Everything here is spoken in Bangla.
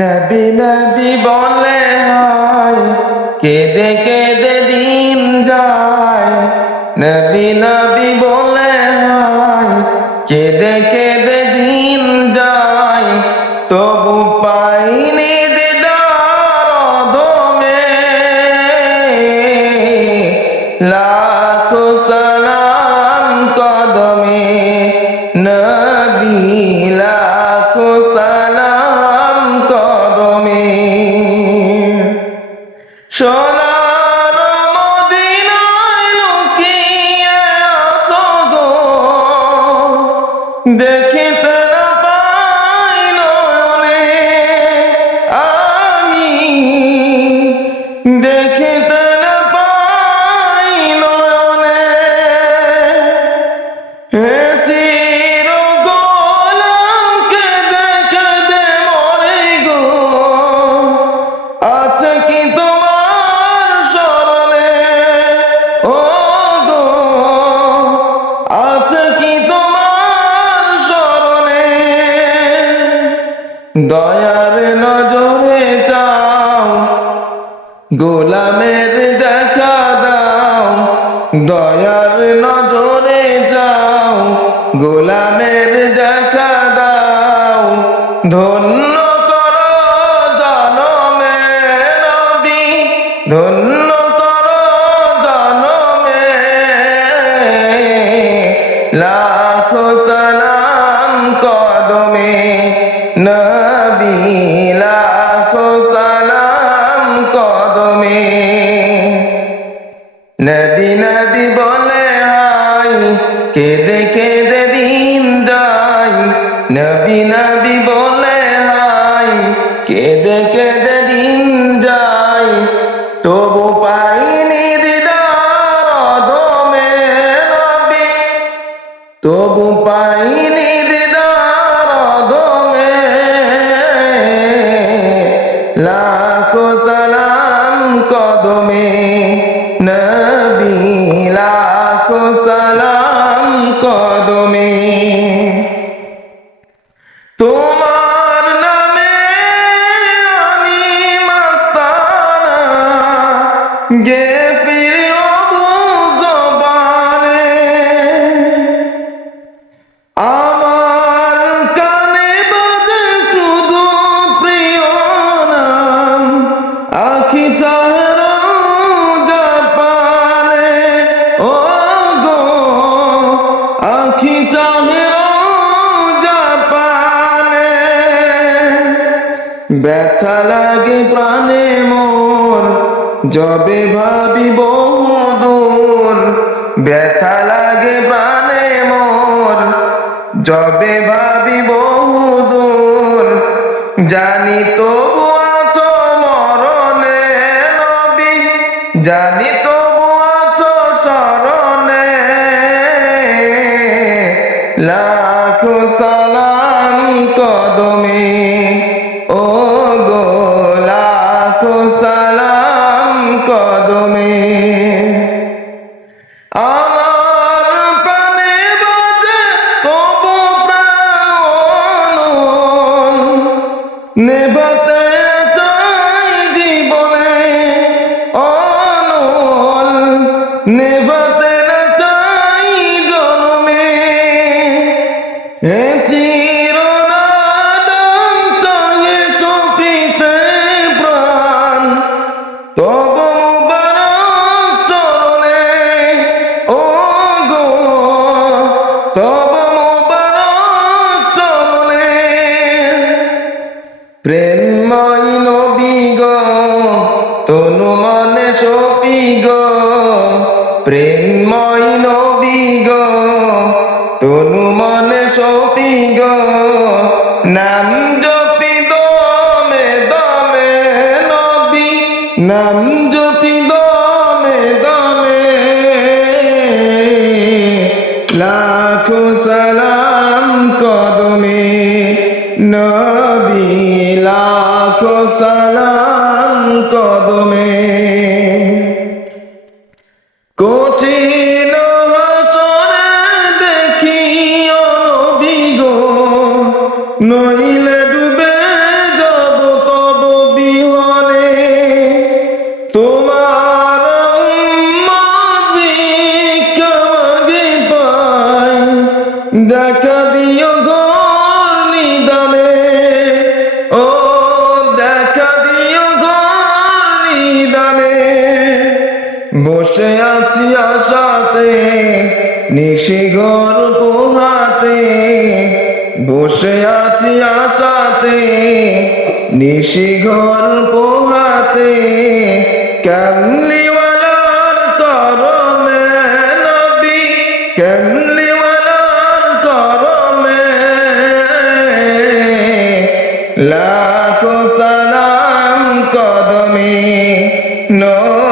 নবী নবী বলে হায় কেঁদে কেঁদে দিন যায়। নবী নবী বলে হায় কেঁদে কেঁদে 蛇呢 দয়ার নজরে চাও গোলামের দেখা দাও দয়া que ব্যথা লাগে প্রাণে মন, যবে ভাবিব দূর। ব্যথা লাগে প্রাণে মন, যবে ভাবিব দূর। জানি তো আছো মরণে নবী, জানি তো আছো শরণে। লাখ সালাম কদমী কদমে। আমার প্রাণে বাজে তবু প্রাণ নেবাতে চাই জীবনে অনল। নেবাতে না চাই জনমে। তোমার কামাগে পাই। দেখা দিও ঘর নিদানে। ও, দেখা দিও ঘর নিদানে। বসে আছি আশাতে, নিশি ঘর পোহাতে। বসে আছি আশাতে, নিশি ঘর পোহাতে। কেমলিওয়ালার করমে নবী? কেমলিওয়ালার করমে? লাখো সালাম কদমে নবী